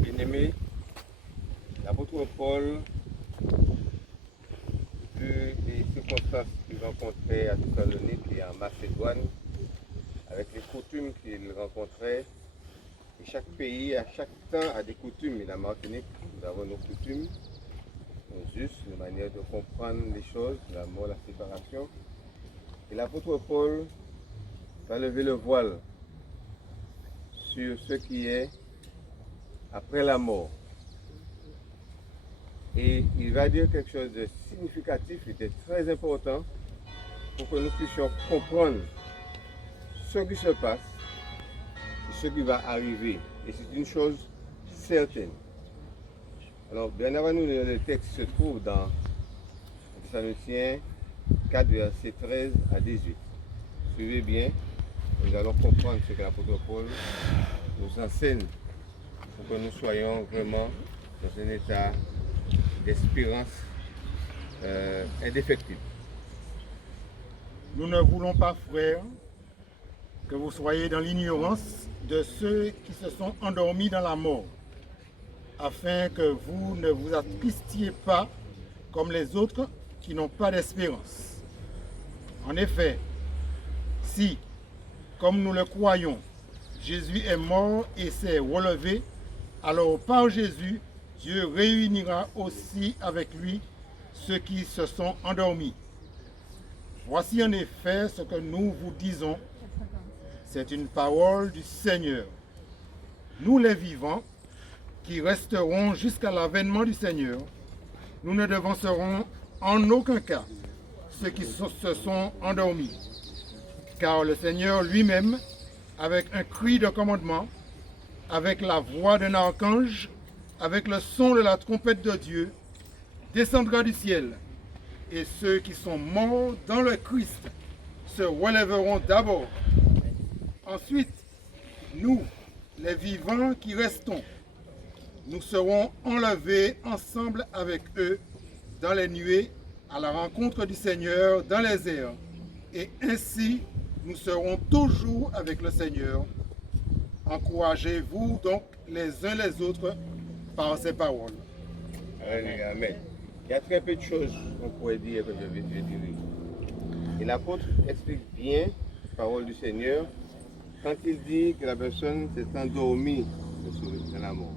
Bien-aimé, l'apôtre Paul, vu les circonstances qu'il rencontrait à Thessalonique et en Macédoine, avec les coutumes qu'il rencontrait, et chaque pays, à chaque temps, a des coutumes. Et la Martinique, nous avons nos coutumes, nos us, nos manières de comprendre les choses, la mort, la séparation. Et l'apôtre Paul va lever le voile sur ce qui est après la mort. Et il va dire quelque chose de significatif et de très important pour que nous puissions comprendre ce qui se passe et ce qui va arriver. Et c'est une chose certaine. Alors, bien avant nous, le texte se trouve dans Thessaloniciens 4, versets 13 à 18. Suivez bien, nous allons comprendre ce que l'apôtre Paul nous enseigne pour que nous soyons vraiment dans un état d'espérance indéfectible. Nous ne voulons pas, frères, que vous soyez dans l'ignorance de ceux qui se sont endormis dans la mort, afin que vous ne vous attristiez pas comme les autres qui n'ont pas d'espérance. En effet, si, comme nous le croyons, Jésus est mort et s'est relevé, alors par Jésus, Dieu réunira aussi avec lui ceux qui se sont endormis. Voici en effet ce que nous vous disons. C'est une parole du Seigneur. Nous les vivants, qui resterons jusqu'à l'avènement du Seigneur, nous ne devancerons en aucun cas ceux qui se sont endormis. Car le Seigneur lui-même, avec un cri de commandement, avec la voix d'un archange, avec le son de la trompette de Dieu, descendra du ciel. Et ceux qui sont morts dans le Christ se relèveront d'abord. Ensuite, nous, les vivants qui restons, nous serons enlevés ensemble avec eux dans les nuées à la rencontre du Seigneur dans les airs. Et ainsi, nous serons toujours avec le Seigneur. Encouragez-vous donc les uns les autres par ces paroles. Alléluia, amen. Il y a très peu de choses qu'on pourrait dire que je dirais. Et l'apôtre explique bien la parole du Seigneur quand il dit que la personne s'est endormie dans la mort.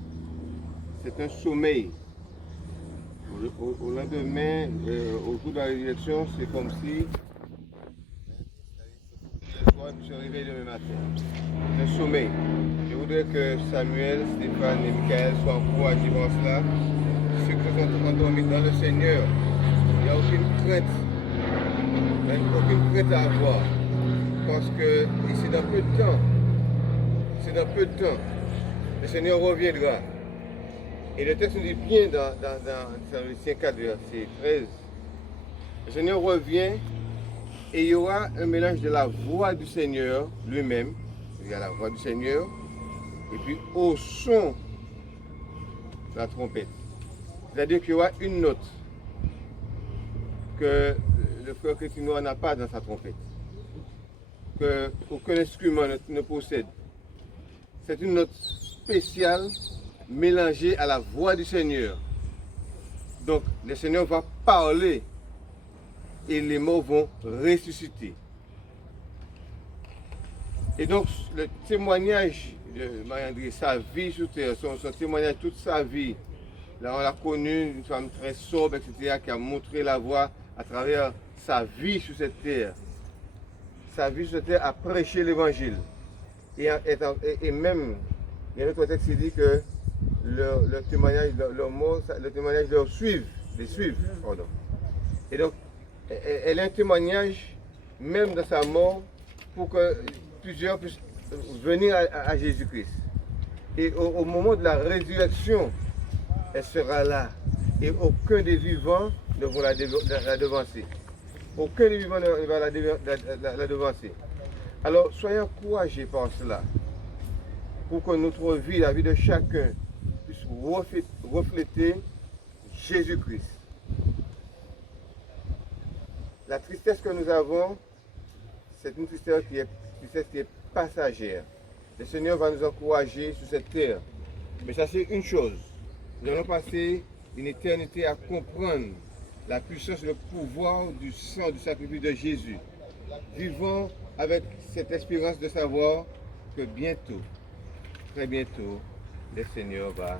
C'est un sommeil. Au lendemain, au cours de la résurrection, c'est comme si je se réveille demain matin. C'est un sommeil. Je voudrais que Samuel, Stéphane et Michael soient encouragés par cela. Ceux qui sont endormis dans le Seigneur, il n'y a aucune crainte. Aucune crainte à avoir. Parce que c'est dans peu de temps. C'est dans peu de temps. Le Seigneur reviendra. Et le texte nous dit bien dans Saint 4, verset 13. Le Seigneur revient et il y aura un mélange de la voix du Seigneur lui-même. Il y a la voix du Seigneur. Et puis au son de la trompette. C'est-à-dire qu'il y aura une note que le frère Christinois n'a pas dans sa trompette. Qu'aucun instrument ne possède. C'est une note spéciale mélangée à la voix du Seigneur. Donc le Seigneur va parler et les morts vont ressusciter. Et donc le témoignage de Marie-André, sa vie sur terre, son témoignage toute sa vie, là on l'a connue, une femme très sobre, etc., qui a montré la voie à travers sa vie sur cette terre. Sa vie sur cette terre a prêché l'évangile. Et même, il y a un autre texte qui dit que le témoignage, le témoignage les suivent. Pardon. Et donc, elle a un témoignage, même dans sa mort, pour que plusieurs puissent venir à Jésus-Christ. Et au moment de la résurrection, elle sera là. Et aucun des vivants ne va la devancer. Aucun des vivants ne va la devancer. Alors, soyez encouragés par cela. Pour que notre vie, la vie de chacun, puisse refléter Jésus-Christ. La tristesse que nous avons, c'est une tristesse qui est passagère. Le Seigneur va nous encourager sur cette terre. Mais sachez une chose, nous allons passer une éternité à comprendre la puissance et le pouvoir du sang, du sacrifice de Jésus. Vivons avec cette espérance de savoir que bientôt, très bientôt, le Seigneur va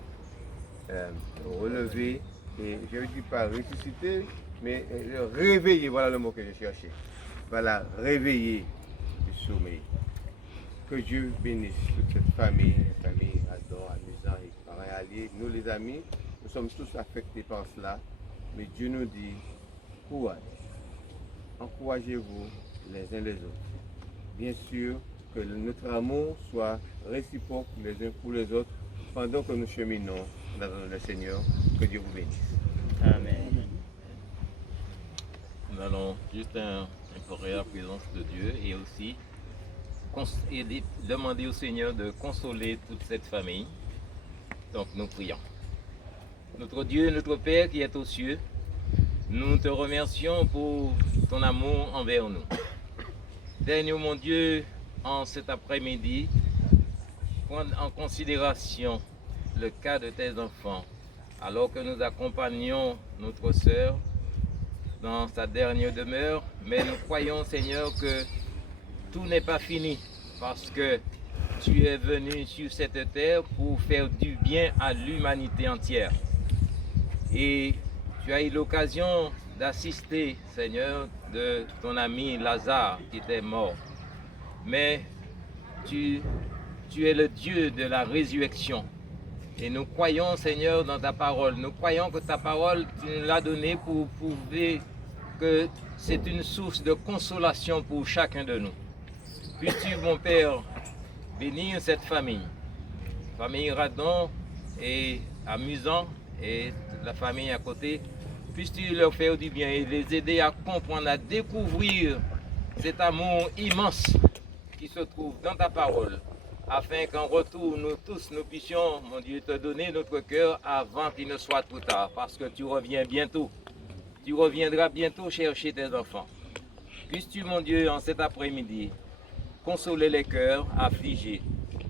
relever, et je ne dis pas ressusciter, mais réveiller, voilà le mot que je cherchais. Va la réveiller du sommeil. Que Dieu bénisse toute cette famille adore, amusant et parents alliés. Nous les amis, nous sommes tous affectés par cela, mais Dieu nous dit, courage, encouragez-vous les uns les autres. Bien sûr que notre amour soit réciproque les uns pour les autres pendant que nous cheminons dans le Seigneur. Que Dieu vous bénisse. Amen. Nous allons juste implorer la présence de Dieu et aussi demander au Seigneur de consoler toute cette famille. Donc nous prions. Notre Dieu, notre Père qui est aux cieux, nous te remercions pour ton amour envers nous. Seigneur mon Dieu, en cet après-midi, prendre en considération le cas de tes enfants, alors que nous accompagnons notre sœur dans sa dernière demeure, mais nous croyons, Seigneur, que tout n'est pas fini, parce que tu es venu sur cette terre pour faire du bien à l'humanité entière. Et tu as eu l'occasion d'assister, Seigneur, de ton ami Lazare qui était mort. Mais tu es le Dieu de la résurrection. Et nous croyons, Seigneur, dans ta parole. Nous croyons que ta parole, tu nous l'as donnée pour prouver que c'est une source de consolation pour chacun de nous. Puisses-tu, mon Père, bénir cette famille. Famille Radon et Amusant et la famille à côté. Puisses-tu leur faire du bien et les aider à comprendre, à découvrir cet amour immense qui se trouve dans ta parole, afin qu'en retour, nous tous, nous puissions, mon Dieu, te donner notre cœur avant qu'il ne soit trop tard, parce que tu reviens bientôt. Tu reviendras bientôt chercher tes enfants. Puisses-tu, mon Dieu, en cet après-midi, consoler les cœurs affligés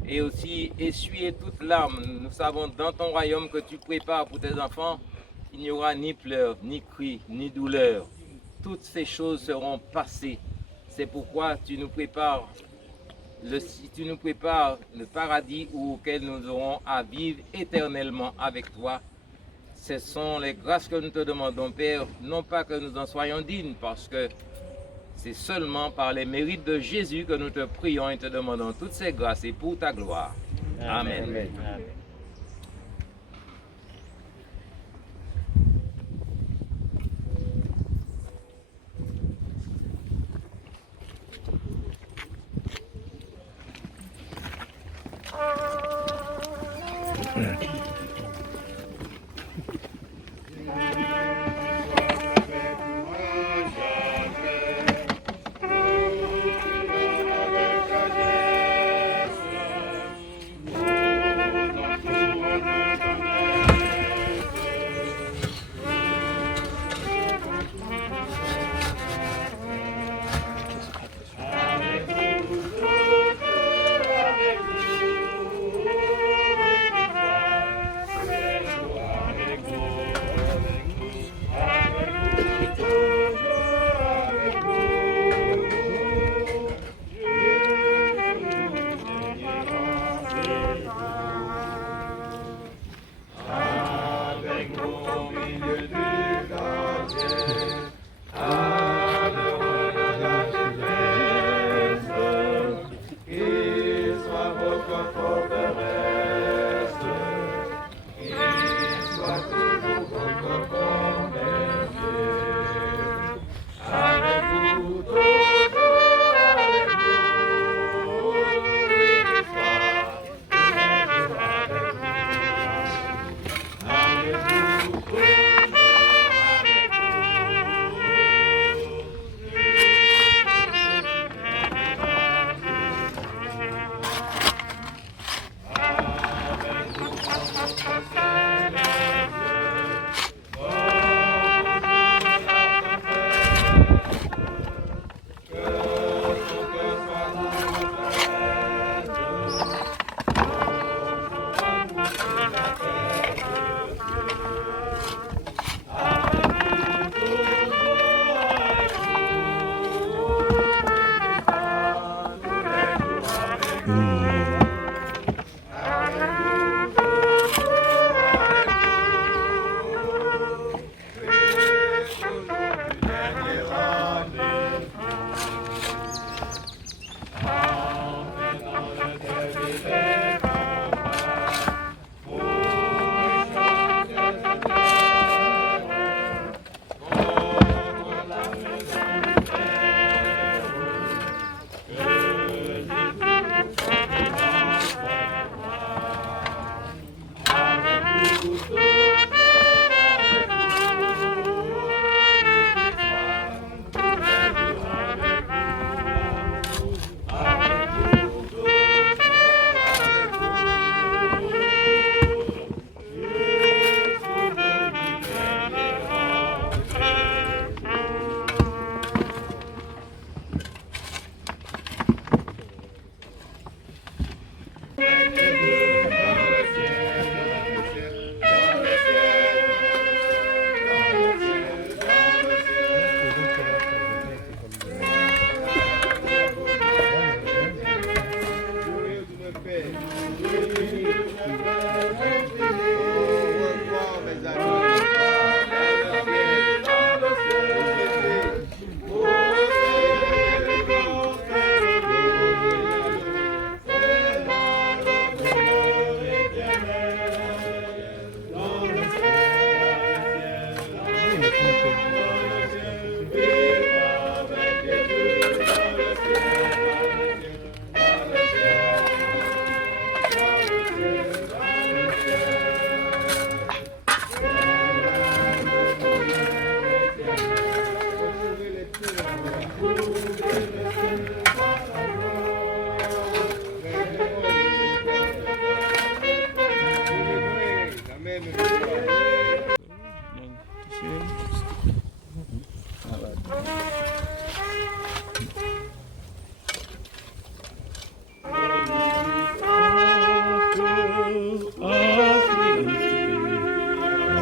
et aussi essuyer toute larme. Nous savons dans ton royaume que tu prépares pour tes enfants, il n'y aura ni pleurs, ni cris, ni douleurs. Toutes ces choses seront passées. C'est pourquoi tu nous prépares le paradis auquel nous aurons à vivre éternellement avec toi. Ce sont les grâces que nous te demandons, Père, non pas que nous en soyons dignes, parce que c'est seulement par les mérites de Jésus que nous te prions et te demandons toutes ces grâces et pour ta gloire. Amen. Amen.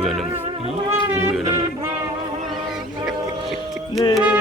bouillonnement. Bouillonnement.